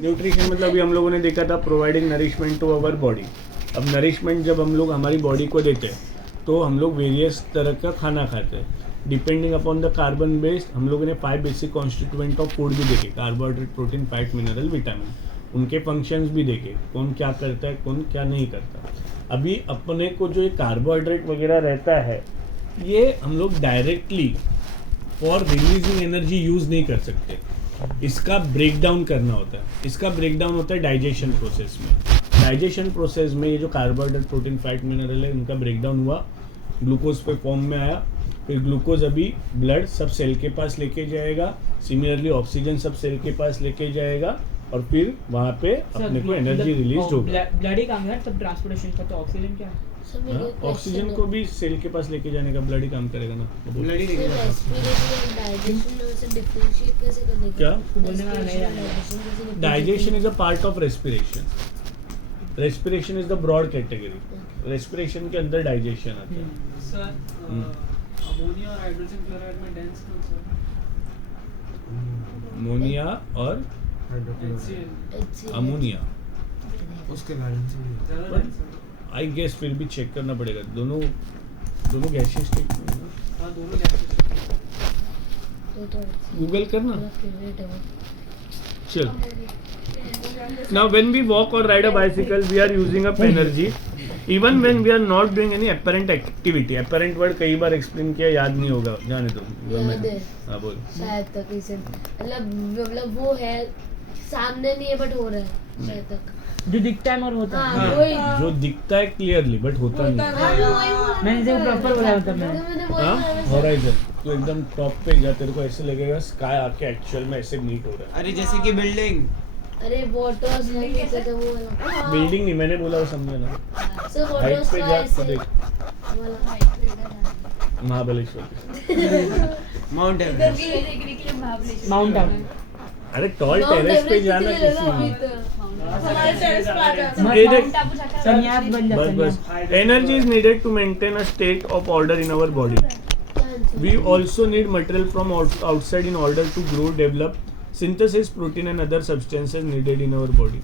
Nutrition मतलब अभी हम लोगों ने देखा था providing nourishment to our body. अब नरिशमेंट जब हम लोग हमारी बॉडी को देते हैं तो हम लोग वेरियस तरह का खाना खाते हैं depending upon the carbon based. हम लोगों ने 5 बेसिक कॉन्स्टिट्यूएंट ऑफ फूड भी देखे, carbohydrate, protein, fat, mineral, vitamin, उनके फंक्शंस भी देखे, कौन क्या करता है कौन क्या नहीं करता। अभी अपने को जो ये कार्बोहाइड्रेट वगैरह रहता है ये हम लोग directly for releasing energy use नहीं कर सकते, इसका ब्रेक डाउन करना होता है। इसका ब्रेक डाउन होता है डाइजेशन प्रोसेस में। डाइजेशन प्रोसेस में ये जो कार्बोहाइड्रेट, प्रोटीन, फैट, मिनरल है उनका ब्रेक डाउन हुआ, ग्लूकोज पे फॉर्म में आया, फिर ग्लूकोज अभी ब्लड सब सेल के पास लेके जाएगा, सिमिलरली ऑक्सीजन सब सेल के पास लेके जाएगा और फिर वहाँ पे अपने को एनर्जी रिलीज होगा। ब्लड ही काम है तब ट्रांसपोर्टेशन का, तो ऑक्सीजन क्या है? ऑक्सीजन को भी सेल के पास लेके जाने का ब्लड ही काम करेगा ना। ब्लड ही लेके जाएगा। क्या बोलने का नहीं digestion is a part of respiration. Respiration is the broad category. Respiration के अंदर डाइजेशन आता है। सर अमोनिया और हाइड्रोजन क्लोराइड में डेंस कौन सा है? अमोनिया और HCl। अमोनिया उसके बैलेंस में ज़्यादा But- dense है। आई गेस फिर भी चेक करना पड़ेगा। दोनों गैसेस स्टेट में है ना? हाँ दोनों गैसेस। गूगल करना। चल now when we walk or ride a bicycle we are using up energy even when we are not doing any apparent activity। apparent word कई बार explain किया, याद नहीं होगा, जाने दो। याद है। हाँ बोल। शायद तक इसे मतलब वो है सामने नहीं है बट हो रहा है शायद तक। जो दिखता है और होता है। हाँ वही। जो दिखता है क्लियरली बट होता नहीं है। हाँ, मैं वही बोल रहा हूँ। मैंने जो प्रॉपर बोला मतलब मैंने। मैंने वही हाँ बोला वैसे। होराइजन तो एकदम टॉप पे जा, तेरे को ऐसे लगेगा स्काई आके एक्चुअल में ऐसे मीट हो रहा अरे जैसे कि बिल्डिंग अरे वाटर्स नहीं कैसे थे वो वाला। है। बिल्डिंग नहीं, मैंने बोला वो समझे ना। सर हाइट वाटर्स पे का जा तो ऐसे देख वाला। Mahabaleshwar. Mount Everest. Mount Abu. अरे टॉल टेरेस पे जाना किसी संन्यास बन जा बस संन्यास। बस energy is needed to maintain a state of order in our body. We also need material from outside in order to grow, develop, synthesize protein and other substances needed in our body.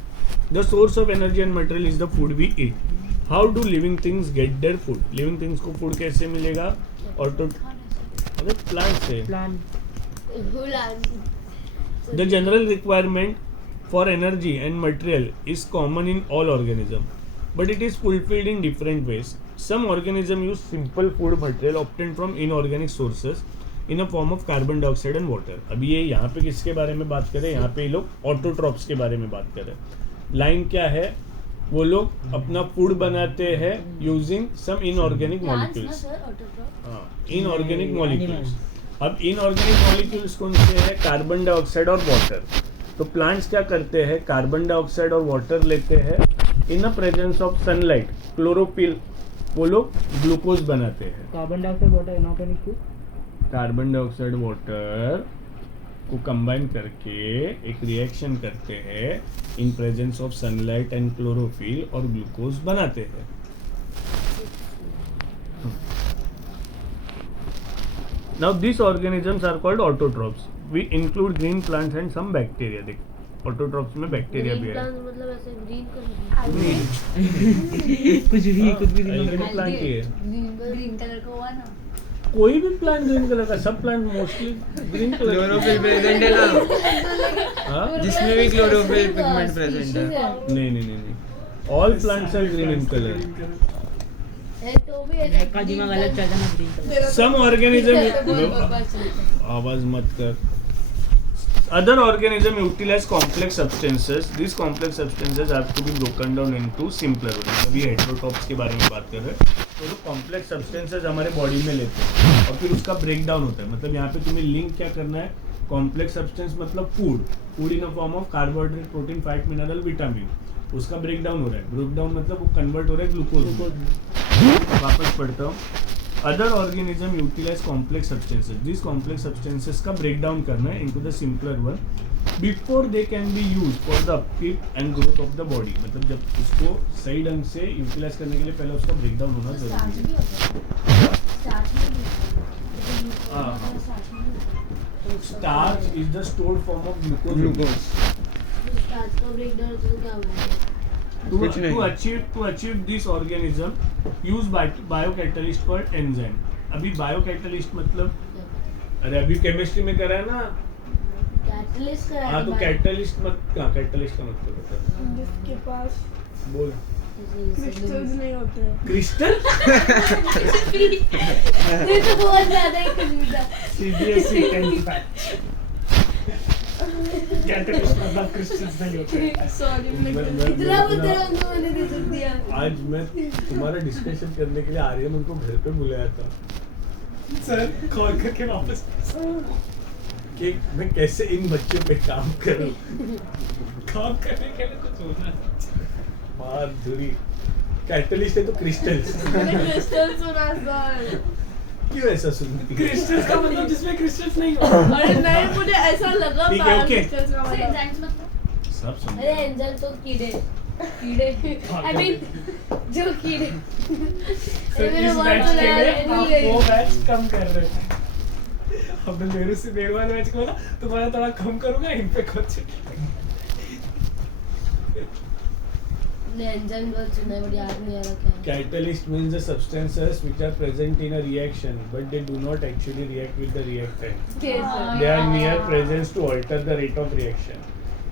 The source of energy and material is the food we eat. How do living things get their food? Living things को food कैसे मिलेगा? और तो अगर plant से plan the general requirement for energy and material is common in all organisms, but it is fulfilled in different ways. Some organisms use simple food material obtained from inorganic sources in a form of carbon dioxide and water. अभी ये यहाँ पे किसके बारे में बात कर रहे हैं? यहाँ पे ये लोग ऑटोट्रॉप्स के बारे में बात कर रहे हैं। लाइन क्या है? वो लोग अपना फूड बनाते हैं यूजिंग सम इनऑर्गेनिक मॉलिक्यूल्स। हाँ, इनऑर्गेनिक मॉलिक्यूल्स। अब इनऑर्गेनिक मॉलिक्यूल्स कौन से हैं? कार्बन डाइऑक्साइड और वाटर। तो प्लांट्स क्या करते हैं? कार्बन डाइऑक्साइड और वाटर लेते हैं, इन the presence of sunlight, chlorophyll, वो लोग ग्लूकोज बनाते हैं। Carbon dioxide water inorganic food. Carbon dioxide water को कंबाइन करके एक रिएक्शन करते हैं in presence of sunlight and chlorophyll और ग्लूकोज बनाते हैं। Now these organisms are called autotrophs. We include green plants and some bacteria. देख, autotrophs में बैक्टीरिया भी है। मतलब ऐसे ग्रीन कुछ भी ग्रीन प्लांट ही है। ग्रीन कलर का हुआ ना। कोई भी प्लांट ग्रीन कलर का, सब plant mostly green colour. Chlorophyll present है ना, हाँ? जिसमें भी क्लोरोफिल पिगमेंट प्रेजेंट है। नहीं। All plants are green in color. तो भी का दिमाग अलग चलता ना ग्रीन कलर। Some organism आवाज मत कर। Other organisms utilize complex substances. These complex substances have to be broken down into simpler ones. अभी heterotrophs के बारे में बात कर रहे हैं। तो जो complex substances हमारे बॉडी में लेते हैं और फिर उसका ब्रेक डाउन होता है। मतलब यहाँ पे तुम्हें लिंक क्या करना है? कॉम्प्लेक्स सब्सटेंस मतलब food in a form of carbohydrate, protein, fat, mineral, vitamin, उसका ब्रेक डाउन हो रहा है। ब्रेक डाउन मतलब वो कन्वर्ट हो रहा है ग्लूकोज। वापस पढ़ता हूँ। Other organism utilize complex substances. This complex substances का ब्रेक डाउन करना है into the simpler one before they can be use for the upkeep and growth of the body. मतलब जब उसको सही ढंग से यूटिलाइज करने के लिए पहले उसका ब्रेक डाउन होना जरूरी है। Starch is the stored form of glucose. आज का ब्रेकडाउन तो क्या हुआ कुछ नहीं। to achieve this organism use biocatalyst called enzyme. अभी biocatalyst मतलब अरे अभी केमिस्ट्री में करा है ना। कैटलिस्ट का हाँ तो कैटलिस्ट कैटलिस्ट का मतलब बता। जिसके पास बोल क्रिस्टल्स नहीं होते हैं। क्रिस्टल ये तो बहुत ज्यादा ही कुछ था। CBSE 10 कैटलिस्ट मतलब क्रिस्टल्स नहीं होते। सॉरी इतना बता तो मैंने दे दिया। आज मैं तुम्हारा डिस्कशन करने के लिए आर्यन उनको घर पे बुलाया था सर कॉल करके वापस कि मैं कैसे इन बच्चों पे काम करूं। काम करने के लिए कुछ होना मार धुरी कैटलिस्ट है तो क्रिस्टल्स मैंने क्रिस्टल सुना सर। क्यों ऐसा सुनती है? क्रिस्टल्स का मतलब जिसमें क्रिस्टल्स नहीं होते। अरे नहीं मुझे ऐसा लगा ठीक है, ओके। क्रिस्टल्स का मतलब। एंजाइम्स मतलब सब सुन अरे एंजल तो कीड़े आई मीन जो कीड़े सर मेरा इस बहुत मैच के बुरा लिए है, आप नहीं वो मैच कम कर रहे थे। अब मैं मेरे वाले मैच को ना तुम्हारा थोड़ा कम करूंगा इन पे कुछ। ने एंजल बहुत सुना है बट याद नहीं आ रहा क्या है। Catalyst means the substances which are present in a reaction but they do not actually react with the reactant. They are mere presence to alter the rate of reaction.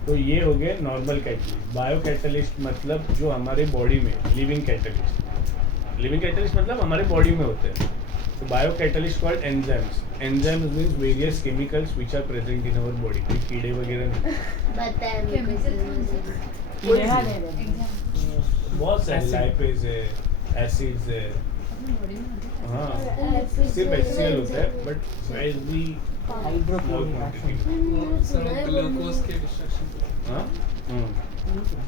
तो ये हो गए नॉर्मल कैटलिस्ट। बायो कैटलिस्ट मतलब जो हमारे body में living catalyst मतलब हमारे बॉडी में होते हैं। तो bio catalyst called enzymes. Enzymes means various chemicals which are present in our body. कोई कीड़े वगैरह नहीं, बताया मेरे को बहुत सारे लाइपेज है, एसिड्स है। हाँ सिर्फ HCl होता है but very small quantity. Glucose के डिस्ट्रक्शन। हाँ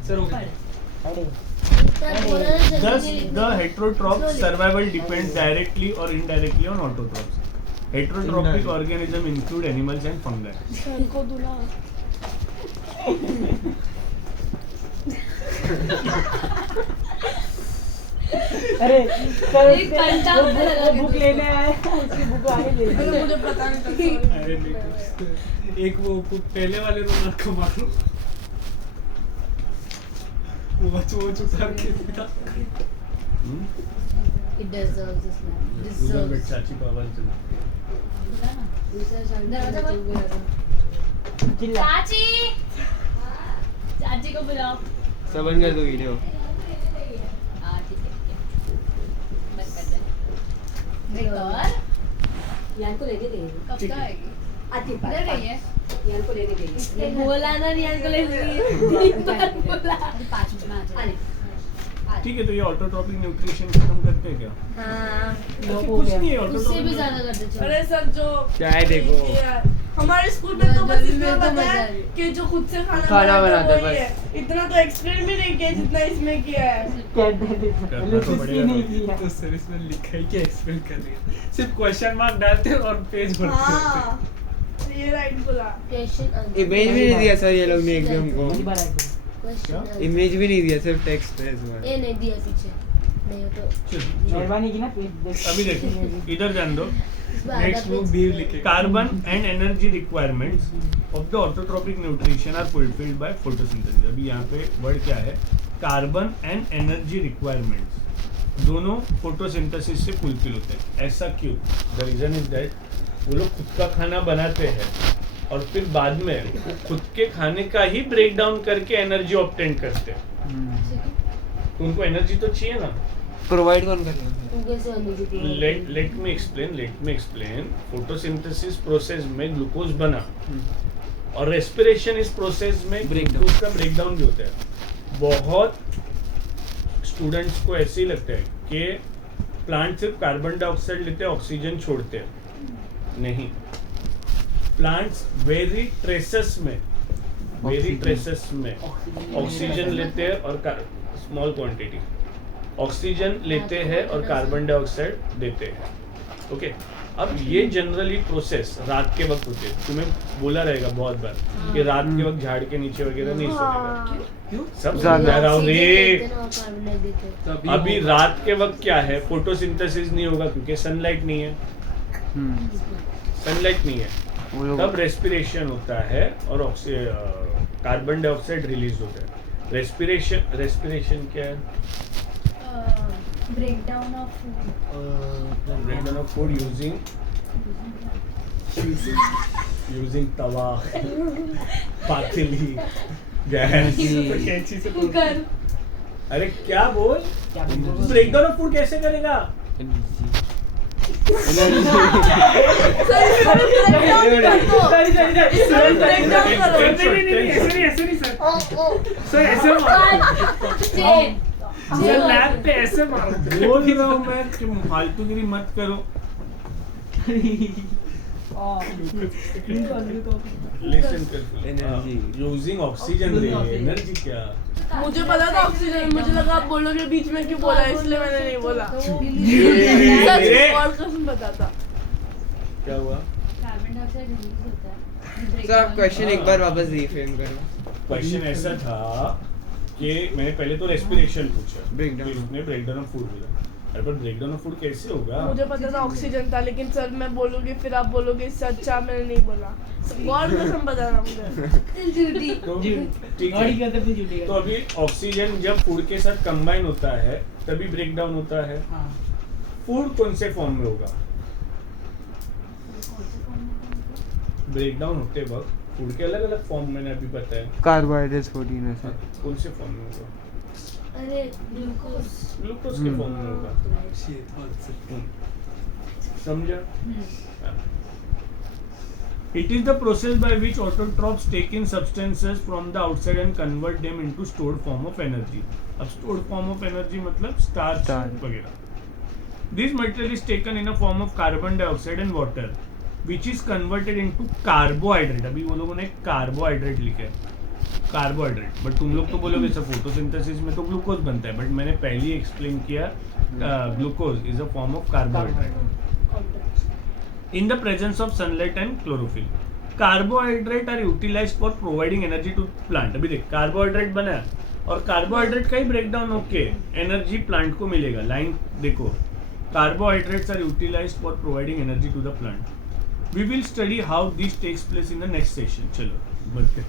सर हो गया। Thus, the heterotroph's survival depends directly or indirectly on autotrophs. Heterotrophic organisms include animals and fungi. Sir को दूल्हा अरे सर एक घंटा लगा के बुक लेने आए उसकी बुक आगे ले ली। अरे मुझे पता नहीं था। अरे नहीं एक वो पहले वाले रोनाल्ड को मारो। वो उतार के दिखा। It deserves this love. उधर बैठ Deserves. चाची को आवाज देना। दूसरा शांति दरवाजा से बंद। चुप गया। चिल्ला चाची चाची को बुलाओ। सब बंद कर दो वीडियो। हाँ ठीक है बंद कर दे। देख और यान को लेके गई कब तक आएगी? आती इधर गई है। यान को लेके गई बोला ना रियान को ले ली। बोला। 5 मिनट में आ जाएगी। ठीक है तो ये ऑटोट्रॉपिक न्यूट्रिशन खत्म करते हैं क्या? हाँ कुछ नहीं है उससे भी ऑटोट्रॉपिक। ज्यादा करते चलो। अरे सर जो चाय देखो। हमारे स्कूल में तो बस गर्मी में इतना तो पता मजा है आ रही। कि जो खुद से खाना खाना बनाता है बनाता है वही है। इतना तो एक्सप्लेन भी नहीं किया जितना इसमें किया है। करना तो पड़ेगा नहीं तो। किया। तो सर इसमें लिखा ही क्या एक्सप्लेन कर रही है। सिर्फ क्वेश्चन मार्क डालते हैं और पेज भरते हाँ होते ये राइट बोला। क्वेश्चन इमेज भी नहीं दिया सर ये लोग ने एग्जाम को। पहली बार आए थे। क्वेश्चन इमेज भी नहीं दिया सिर्फ टेक्स्ट है इसमें। ये नहीं दिया पीछे नहीं हो तो चल, चल। मेहरबानी की ना पेज देख। अभी देखो इधर जान दो। इस बार नेक्स्ट आधा बुक पेज- भी लिखे। Carbon and energy requirements of the autotrophic nutrition are fulfilled by photosynthesis. अभी यहाँ पे वर्ड क्या है? कार्बन एंड एनर्जी रिक्वायरमेंट्स दोनों फोटोसिंथेसिस से फुलफिल होते हैं। ऐसा क्यों? द रीजन इज दैट वो लोग खुद का खाना बनाते हैं और फिर बाद में वो खुद के खाने का ही ब्रेक डाउन करके एनर्जी ऑब्टेन करते हैं। तो उनको एनर्जी तो चाहिए ना। प्रोवाइड कौन कर रहा है? तू कैसे energy let me explain photosynthesis process में ग्लूकोज बना और रेस्पिरेशन इस प्रोसेस में Breakdown. ग्लूकोज का ब्रेकडाउन भी होता है। बहुत स्टूडेंट्स को ऐसे ही लगता है कि प्लांट सिर्फ कार्बन डाइऑक्साइड लेते हैं ऑक्सीजन छोड़ते हैं। नहीं, प्लांट्स वेरी ट्रेसेस में ऑक्सीजन लेते हैं और स्मॉल क्वांटिटी ऑक्सीजन लेते हैं और कार्बन डाइऑक्साइड देते हैं। ओके, अब ये जनरली प्रोसेस रात के वक्त होती है। तुम्हें बोला रहेगा बहुत बार कि रात के वक्त झाड़ के नीचे वगैरह नहीं सोएगा। सब समझा रहा हूँ रे। तभी अभी रात के वक्त क्या है, फोटोसिंथेसिस नहीं होगा क्योंकि सनलाइट नहीं है। सनलाइट नहीं है, वो लोग तब रेस्पिरेशन होता है और कार्बन डाइऑक्साइड रिलीज होता है. रेस्पिरेशन क्या है? Breakdown of food. Breakdown of food using tawa, pateli, gas. कैंची से कुकर. अरे क्या बोल? ब्रेकडाउन ऑफ फूड कैसे करेगा? ऐसे नहीं सर ऐसे सर लैब पे ऐसे मारो. बोल रहा हूँ मैं कि फालतूगिरी मत करो. लिसन करफुली. Energy. यूजिंग ऑक्सीजन रे. एनर्जी क्या? मुझे पता था ऑक्सीजन, मुझे लगा आप बोलोगे बीच में क्यों बोला, इसलिए मैंने नहीं बोला. सच और कसम पता था. क्या हुआ? कार्बन डाइऑक्साइड रिलीज होता है. सर आप क्वेश्चन एक बार वापस रीफ्रेम करो. क्वेश्चन ऐसा था कि मैंने पहले तो रेस्पिरेशन पूछा, Breakdown. फिर उसने ब्रेकडाउन ऑफ फूड बोला. अरे पर ब्रेकडाउन ऑफ फूड कैसे होगा? मुझे पता था ऑक्सीजन था, लेकिन सर मैं बोलूंगी फिर आप बोलोगे इससे अच्छा मैंने नहीं बोला. और कसम पता था मुझे. झूठी. तो ठीक गाड़ी के है. अंदर भी झूठी तो अभी ऑक्सीजन जब फूड के साथ कंबाइन होता है तभी ब्रेकडाउन होता है. हाँ. फूड कौन से फॉर्म में होगा? ब्रेकडाउन होते वक्त फूड के अलग अलग फॉर्म मैंने अभी बताया. कार्बोहाइड्रेट्स, प्रोटीन ऐसा. कौन से फॉर्म में होगा? अरे ग्लूकोज. ग्लूकोज के फॉर्म में होगा. समझा? It is the process by which autotrophs take in substances from the outside and convert them into stored form of energy. अब stored form of energy मतलब starch Starch. वगैरह. This material is taken in a form of carbon dioxide and water, which is converted into carbohydrate. अभी वो लोगों ने carbohydrate लिखा है. Carbohydrate. But तुम लोग तो बोलोगे सर फोटोसिंथेसिस में तो ग्लूकोज बनता है. बट मैंने पहले ही एक्सप्लेन किया glucose is a form of carbohydrate in the presence of sunlight and chlorophyll. Carbohydrate are utilized for providing energy to plant. अभी देख कार्बोहाइड्रेट बना और कार्बोहाइड्रेट का ही ब्रेकडाउन होके एनर्जी प्लांट को मिलेगा. लाइन देखो, carbohydrates are utilized for providing energy to the plant. We will study how this takes place in the next session. चलो बढ़ते